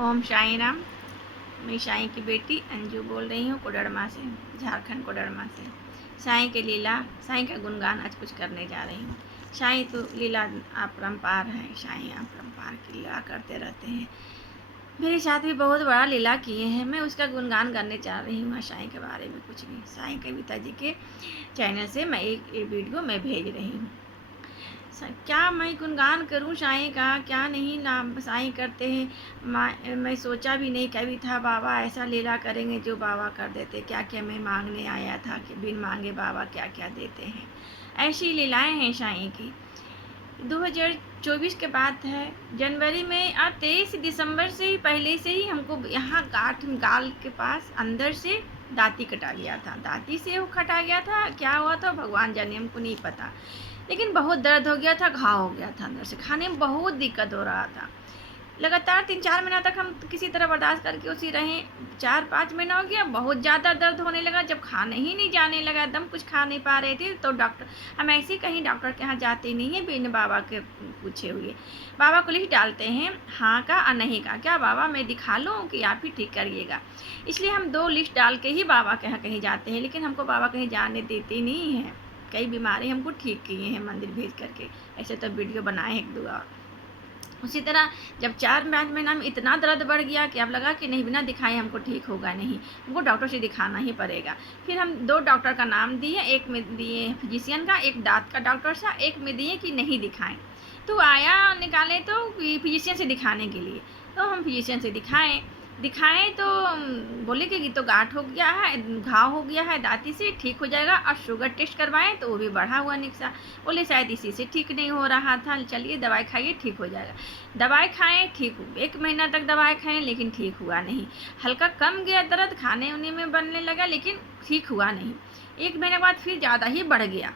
ओम साई राम। मैं साई की बेटी अंजू बोल रही हूँ कोडरमा से, झारखंड कोडरमा से। साई के लीला, साई का गुणगान आज कुछ करने जा रही हूँ। साई तो लीला अपरंपार है, साई अपरंपार की लीला करते रहते हैं। मेरे साथ भी बहुत बड़ा लीला किए हैं, मैं उसका गुणगान करने जा रही हूँ। साई के बारे में कुछ नहीं, साई कविता जी के चैनल से मैं एक वीडियो मैं भेज रही हूँ। क्या मैं गुणगान करूं साईं का, क्या नहीं नाम साईं करते हैं। मैं सोचा भी नहीं कभी था बाबा ऐसा लीला करेंगे जो बाबा कर देते। क्या क्या मैं मांगने आया था कि बिन मांगे बाबा क्या क्या देते हैं। ऐसी लीलाएं हैं साईं की। 2024 के बात है, जनवरी में 23 दिसंबर से ही पहले से ही हमको यहाँ गाल के पास अंदर से दांती कटा गया था। दांती से वो कटा गया था, क्या हुआ था भगवान जाने, हमको नहीं पता। लेकिन बहुत दर्द हो गया था, घाव हो गया था अंदर से, खाने में बहुत दिक्कत हो रहा था। लगातार 3-4 महीना तक हम किसी तरह बर्दाश्त करके उसी रहे। 4-5 महीना हो गया, बहुत ज़्यादा दर्द होने लगा। जब खाने ही नहीं जाने लगा, एकदम कुछ खा नहीं पा रहे थे, तो डॉक्टर, हम ऐसे कहीं डॉक्टर के यहाँ जाते नहीं हैं बिन बाबा के पूछे हुए। बाबा को लिख डालते हैं हाँ का और नहीं का, क्या बाबा मैं दिखा लूँ कि आप ही ठीक करिएगा। इसलिए हम 2 लिस्ट डाल के ही बाबा के यहाँ कहीं जाते हैं। लेकिन हमको बाबा कहीं जाने देते नहीं हैं। कई बीमारी हमको ठीक किए हैं मंदिर भेज करके। ऐसे तो वीडियो बनाए एक 2 और। उसी तरह जब 4-5 महीना में इतना दर्द बढ़ गया कि अब लगा कि नहीं, बिना दिखाए हमको ठीक होगा नहीं, हमको डॉक्टर से दिखाना ही पड़ेगा। फिर हम 2 डॉक्टर का नाम दिए, एक में दिए फिजिशियन का, एक दांत का डॉक्टर सा, एक में दिए कि नहीं दिखाएं। तो आया निकाले तो फिजिशियन से दिखाने के लिए, तो हम फिजिशियन से दिखाएं तो बोले कि तो गांठ हो गया है, घाव हो गया है दांती से, ठीक हो जाएगा। और शुगर टेस्ट करवाएं तो वो भी बढ़ा हुआ निकसा। बोले शायद इसी से ठीक नहीं हो रहा था, चलिए दवाई खाइए ठीक हो जाएगा। दवाई खाएं, ठीक हो, 1 महीना तक दवाई खाएं लेकिन ठीक हुआ नहीं। हल्का कम गया दर्द, खाने उन्ने में बनने लगा लेकिन ठीक हुआ नहीं। 1 महीने बाद फिर ज़्यादा ही बढ़ गया।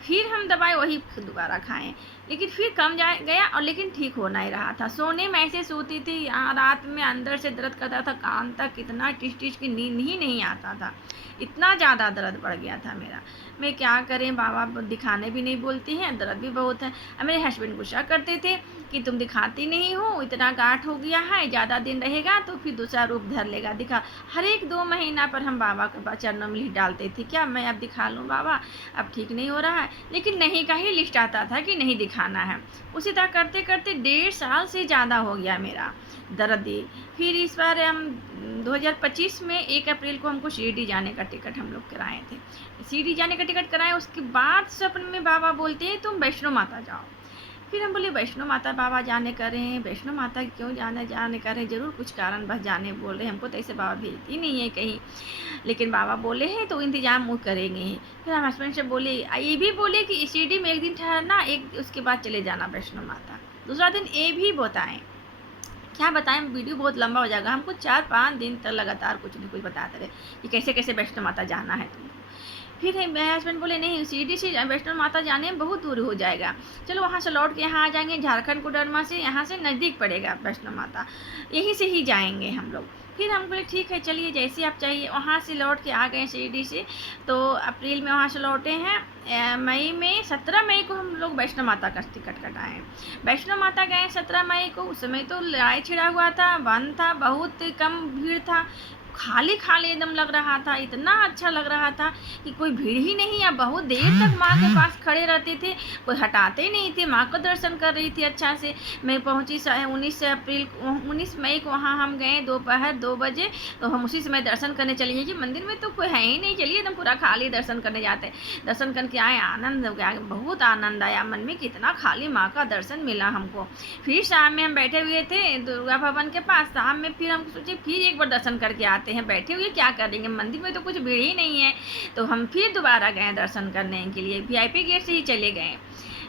फिर हम दवाई वही दोबारा खाएं, लेकिन फिर कम गया और लेकिन ठीक हो नहीं रहा था। सोने में ऐसे सोती थी, यहाँ रात में अंदर से दर्द करता था, कान तक इतना टिच की नींद ही नहीं आता था। इतना ज़्यादा दर्द बढ़ गया था मेरा। मैं क्या करें, बाबा दिखाने भी नहीं बोलती हैं, दर्द भी बहुत है। और मेरे हस्बैंड गुस्सा करते थे कि तुम दिखाती नहीं हो, इतना गांठ हो गया है, ज़्यादा दिन रहेगा तो फिर दूसरा रूप धर लेगा, दिखा। हर एक 2 महीना पर हम बाबा के चरणों में लिख डालते थे, क्या मैं अब दिखा लूँ बाबा, अब ठीक नहीं हो रहा है। लेकिन नहीं का ही लिस्ट आता था कि नहीं दिखाना है। उसी तरह करते करते 1.5 साल से ज़्यादा हो गया मेरा दर्द। फिर इस बार हम 2025 में 1 अप्रैल को हमको शिरडी जाने का टिकट हम लोग कराए थे। शिरडी जाने का टिकट कराए, उसके बाद सपने में बाबा बोलते हैं तुम वैष्णो माता जाओ। फिर हम बोले वैष्णो माता बाबा जाने कर रहे हैं, वैष्णो माता क्यों जाने कर रहे हैं, ज़रूर कुछ कारण बस जाने बोल रहे हैं, हमको तो ऐसे बाबा भेजती नहीं है कहीं। लेकिन बाबा बोले हैं तो इंतजाम वो करेंगे। फिर हम हस्बैंड से बोले, ये भी बोले कि शिरडी में 1 दिन ठहरना, एक उसके बाद चले जाना वैष्णो माता। दूसरा दिन ये भी बताएं, क्या बताएं, वीडियो बहुत लंबा हो जाएगा। हमको 4-5 दिन तक लगातार कुछ न कुछ बताते रहे कि कैसे कैसे वैष्णो माता जाना है तुमको। फिर मेरे हस्बैंड बोले नहीं, शिरडी से वैष्णो माता जाने में बहुत दूर हो जाएगा, चलो वहाँ से लौट के यहाँ आ जाएंगे। झारखंड कोडरमा से यहाँ से नज़दीक पड़ेगा वैष्णो माता, यहीं से ही जाएंगे हम लोग। फिर हम बोले ठीक है चलिए जैसे आप चाहिए। वहाँ से लौट के आ गए शिरडी से, तो अप्रैल में वहाँ से लौटे हैं। मई में 17 मई को हम लोग वैष्णो माता का टिकट कटाए। वैष्णो माता गए 17 मई को। उस समय तो लड़ाई छिड़ा हुआ था, बंद था, बहुत कम भीड़ था, खाली खाली एकदम लग रहा था। इतना अच्छा लग रहा था कि कोई भीड़ ही नहीं है। बहुत देर तक माँ के पास खड़े रहते थे, कोई हटाते नहीं थे। माँ को दर्शन कर रही थी अच्छा से। मैं पहुँची 19 मई को वहाँ हम गए दोपहर 2 बजे। तो हम उसी समय दर्शन करने चले गए कि मंदिर में तो कोई है ही नहीं, चलिए एकदम पूरा खाली दर्शन करने जाते। दर्शन करके आए, आनंद हो गया, बहुत आनंद आया मन में, कितना खाली माँ का दर्शन मिला हमको। फिर शाम में हम बैठे हुए थे दुर्गा भवन के पास। शाम में फिर हम सोचे फिर एक बार दर्शन करके आते हैं, बैठे हुए क्या करेंगे, मंदिर में तो कुछ भीड़ ही नहीं है। तो हम फिर दोबारा गए दर्शन करने के लिए, VIP गेट से ही चले गए।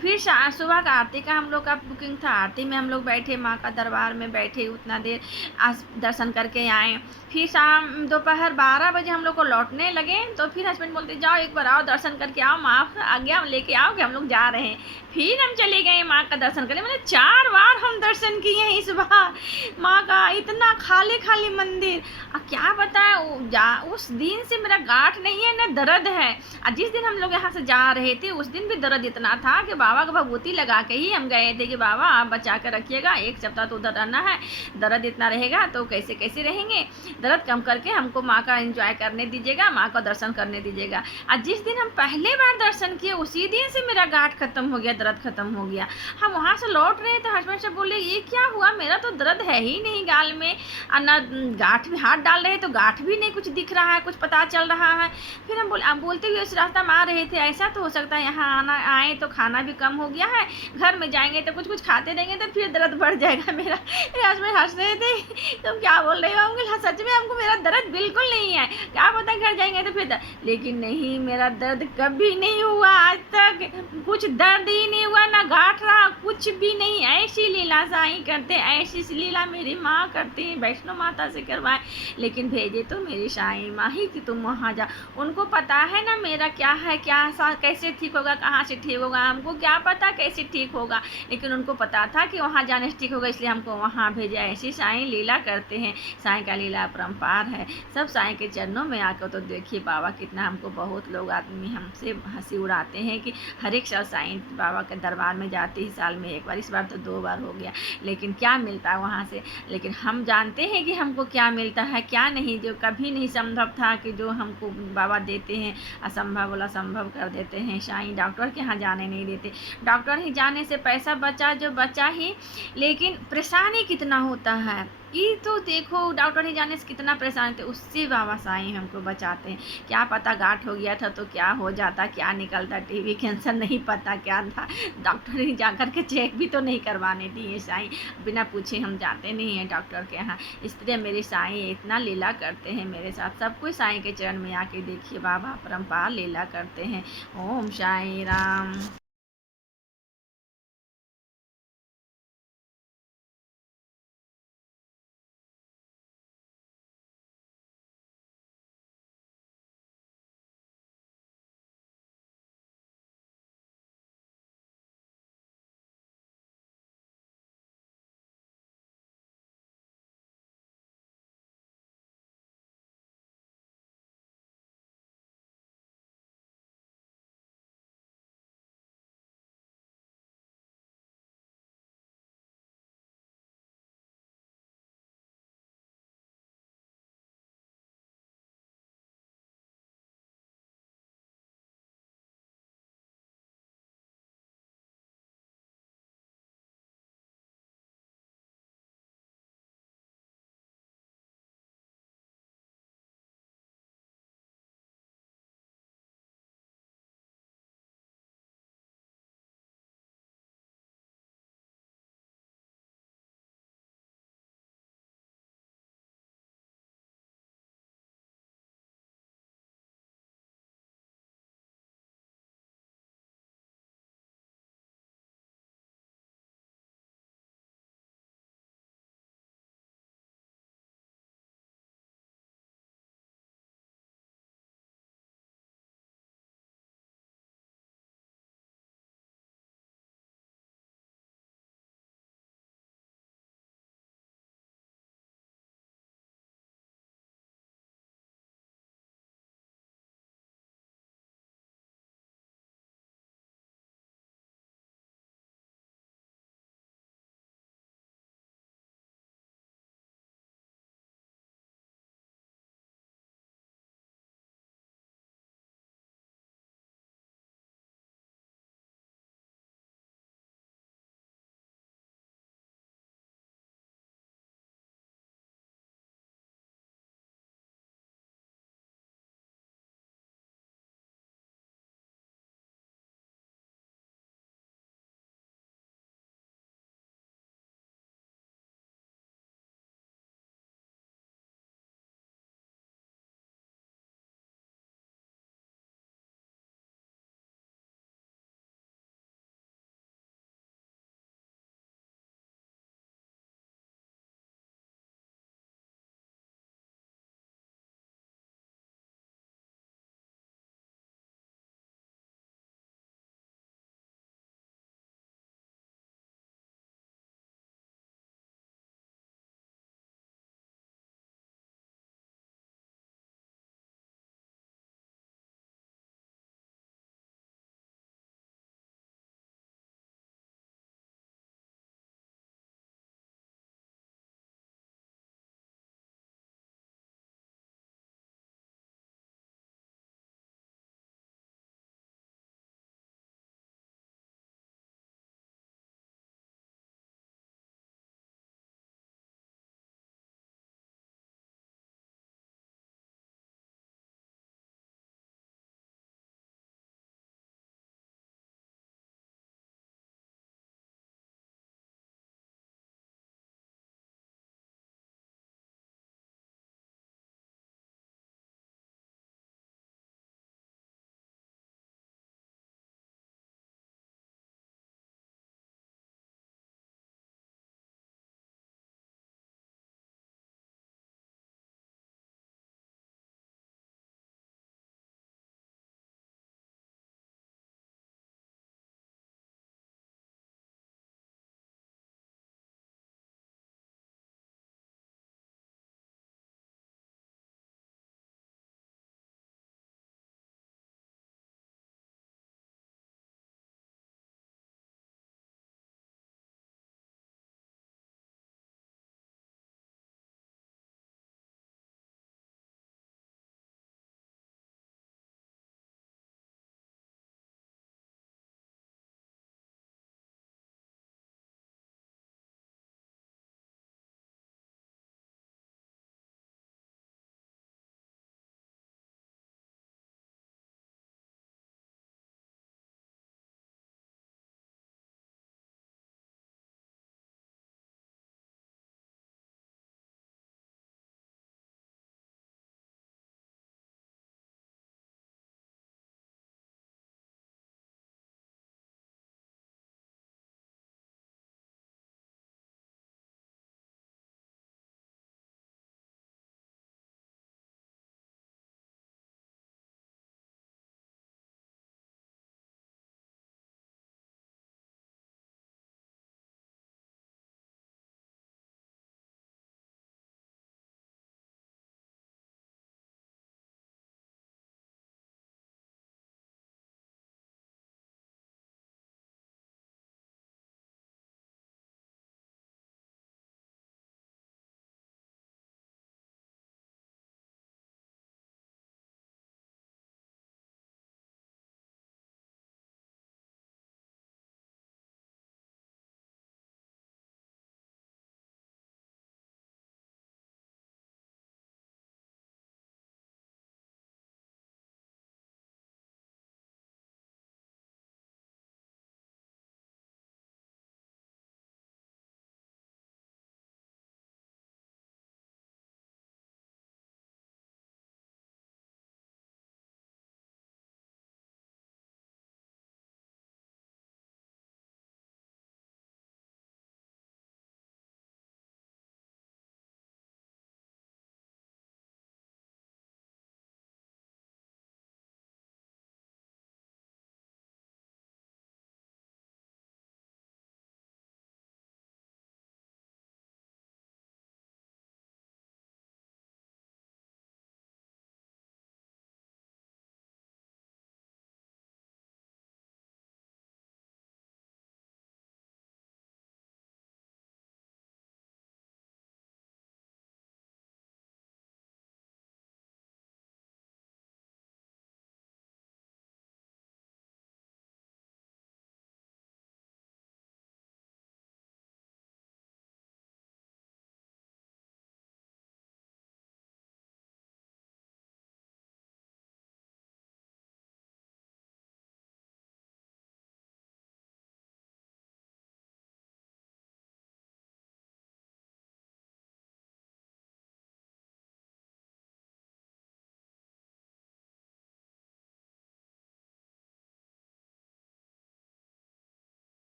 फिर सुबह का आरती का हम लोग का बुकिंग था, आरती में हम लोग बैठे, माँ का दरबार में बैठे उतना देर, आज दर्शन करके आए। फिर शाम दोपहर 12 बजे हम लोग को लौटने लगे। तो फिर हस्बैंड बोलते जाओ एक बार आओ दर्शन करके आओ, माँ आज्ञा लेके आओ कि हम लोग जा रहे हैं। फिर हम चले गए माँ का दर्शन करने। मैंने 4 बार हम दर्शन किए हैं इस बार माँ का, इतना खाली खाली मंदिर। क्या बताएं, उस दिन से मेरा गांठ नहीं है न दर्द है। और जिस दिन हम लोग यहाँ से जा रहे थे उस दिन भी दर्द इतना था कि बाबा का भभूति लगा के ही हम गए थे कि बाबा आप बचा कर रखिएगा, 1 सप्ताह तो उधर रहना है, दर्द इतना रहेगा तो कैसे कैसे रहेंगे, दर्द कम करके हमको माँ का एंजॉय करने दीजिएगा, माँ का दर्शन करने दीजिएगा। आज जिस दिन हम पहले बार दर्शन किए उसी दिन से मेरा गांठ खत्म हो गया, दर्द खत्म हो गया। हम वहाँ से लौट रहे तो हस्बैंड से बोले ये क्या हुआ, मेरा तो दर्द है ही नहीं गाल में, ना गांठ में हाथ डाल रहे तो गांठ भी नहीं कुछ दिख रहा है, कुछ पता चल रहा है। फिर हम बोलते हुए उस रास्ता में आ रहे थे, ऐसा तो हो सकता है यहाँ आना आए तो खाना भी कम हो गया है, घर में जाएंगे तो कुछ खाते रहेंगे तो फिर दर्द बढ़ जाएगा मेरा। मेरे हस्बैंड हंस रहे थे, तुम क्या बोल रहे हो अंकल, सच में हमको मेरा दर्द बिल्कुल नहीं है, क्या पता घर जाएंगे तो फिर दर्द। लेकिन नहीं, मेरा दर्द कभी नहीं हुआ आज तक, कुछ दर्द ही नहीं हुआ, ना गांठ रहा, कुछ भी नहीं। ऐसी लीला साईं करते, ऐसी लीला मेरी माँ करती, वैष्णो माता से करवाए, लेकिन भेजे तो मेरी साईं माँ ही कि तुम वहाँ जा। उनको पता है ना मेरा क्या है, कैसे ठीक होगा, कहाँ से ठीक होगा, हमको क्या पता कैसे ठीक होगा, लेकिन उनको पता था कि वहाँ जाने से ठीक होगा, इसलिए हमको वहाँ भेजा। ऐसी साईं लीला करते हैं, साईं का लीला अपरंपार है। सब साईं के चरणों में आकर तो देखिए बाबा कितना, हमको बहुत लोग आदमी हमसे हंसी उड़ाते हैं कि हर एक साल साईं बाबा के दरबार में जाते ही साल में 1 बार, इस बार तो 2 बार हो गया, लेकिन क्या मिलता है वहाँ से। लेकिन हम जानते हैं कि हमको क्या मिलता है क्या नहीं, जो कभी नहीं संभव था कि जो हमको बाबा देते हैं, असंभव वाला संभव कर देते हैं। साईं डॉक्टर के यहाँ जाने नहीं देते, डॉक्टर ही जाने से पैसा बचा जो बचा ही, लेकिन परेशानी कितना होता है ये तो देखो, डॉक्टर ही जाने से कितना परेशान थे, उससे बाबा साईं हमको बचाते हैं। क्या पता गांठ हो गया था तो क्या हो जाता, क्या निकलता, टीबी कैंसर नहीं पता क्या था, डॉक्टर ही जाकर के चेक भी तो नहीं करवाने दिए साईं, बिना पूछे हम जाते नहीं हैं डॉक्टर के यहाँ। इसलिए मेरे साईं इतना लीला करते हैं मेरे साथ। सब कोई साईं के चरण में आके देखिए, बाबा अपरंपार लीला करते हैं। ओम साईं राम।